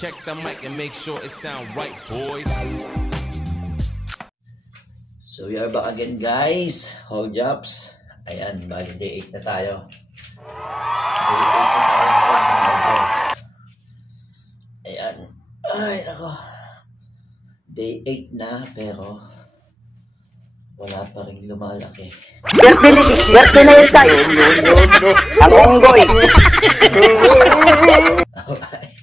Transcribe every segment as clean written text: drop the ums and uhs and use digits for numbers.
Check the mic and make sure it sound right, boys. So we are back again, guys. Hold jobs. Ayan, bali day 8 na tayo. Day 8 na tayo. Ayan. Ay, nako. Day 8 na, pero wala pa rin lumalaki. Swerte na yun tayo. No. Ang onggoy. Alright.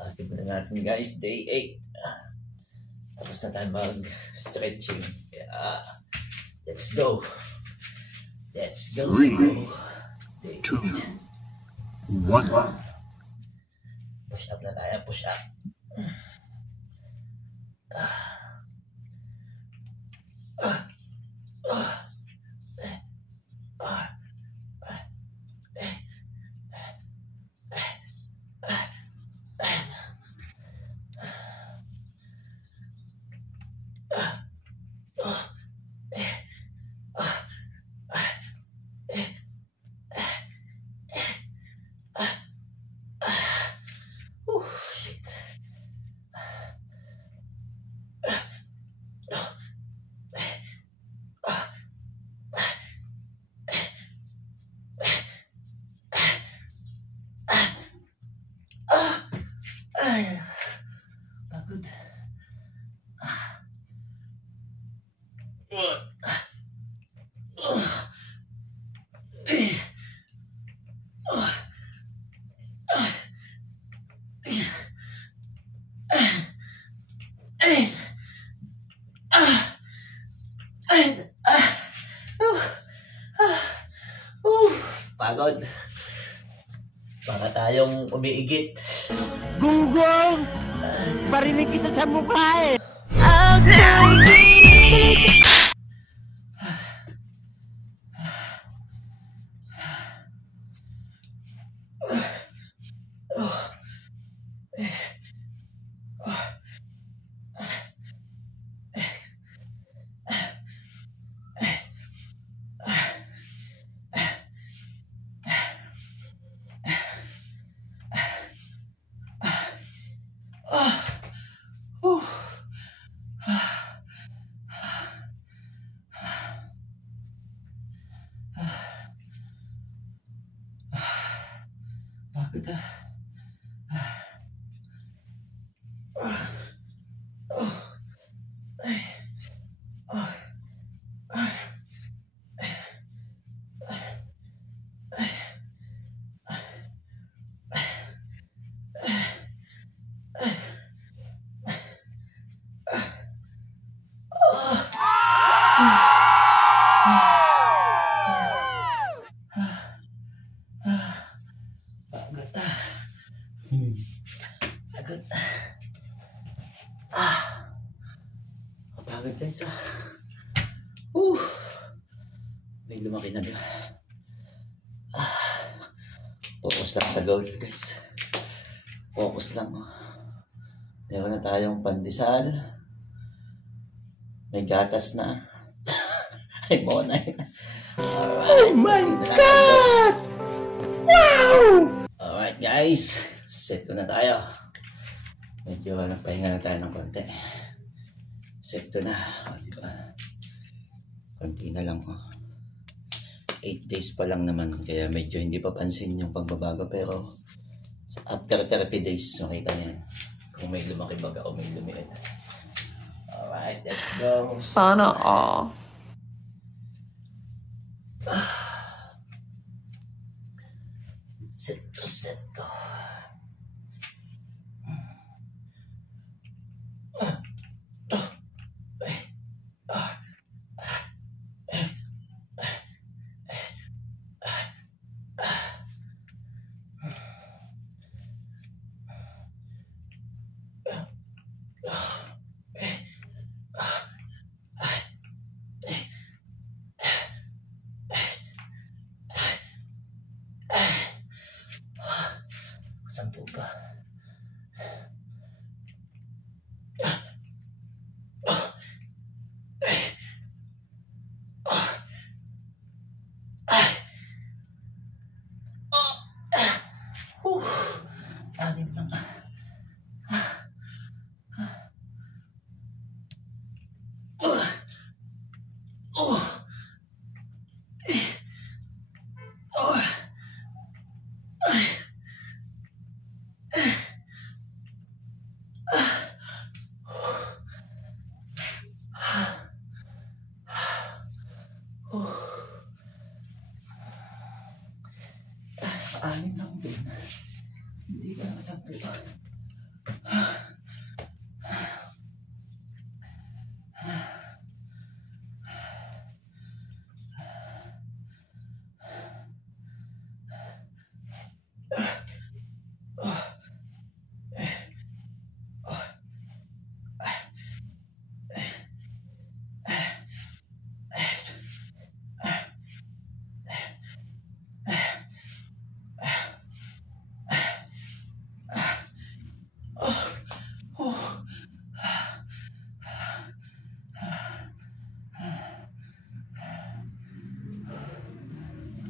Asin na natin, guys. Day 8. Tapos na tayo mag-stretching. Kaya, let's go. Let's go. 3, Day 2, 1. Push up na tayo. Push up. Ay, pagod. Pagod. Para tayong umiigit. Gunggong! Barinig kita sa mukha eh! Pagod ah. Pagod. Pagod guys ah. May lumaki na ba? Focus lang sa goal guys. Focus lang. Meron na tayong pandesal. May gatas na. Ay, monay. Oh my God! Wow! Alright guys. Set na tayo. Medyo nagpahinga na tayo ng konti. Set na. O, diba? Konti na lang. 8 days pa lang naman. Kaya medyo hindi pa pansin yung pagbabago. Pero after 30 days, makita niyan. Kung may lumaki baga o may lumiit. Alright, let's go. Sana all. Set ko. Sampu pa. Anim na nga. 6 lang din. Hindi ka nakasampu.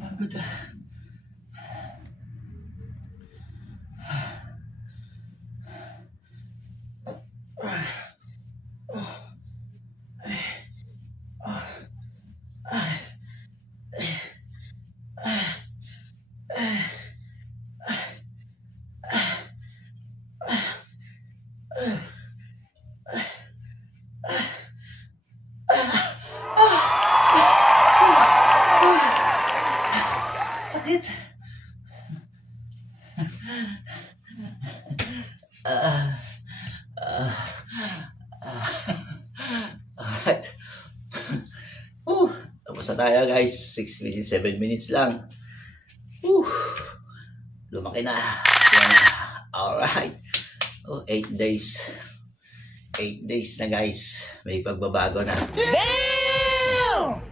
Pagod ah. Sakit. Alright. Tapos na tayo guys. 6 minutes, 7 minutes lang. Lumaki na. Alright. 8 days. 8 days na guys. May pagbabago na. Damn!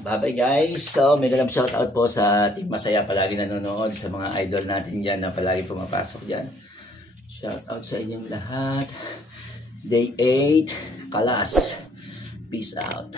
Bye-bye guys. So, may dalang shoutout po sa Team Masaya palagi nanonood, sa mga idol natin dyan na palagi pumapasok dyan. Shoutout sa inyong lahat. Day 8, Kalas. Peace out.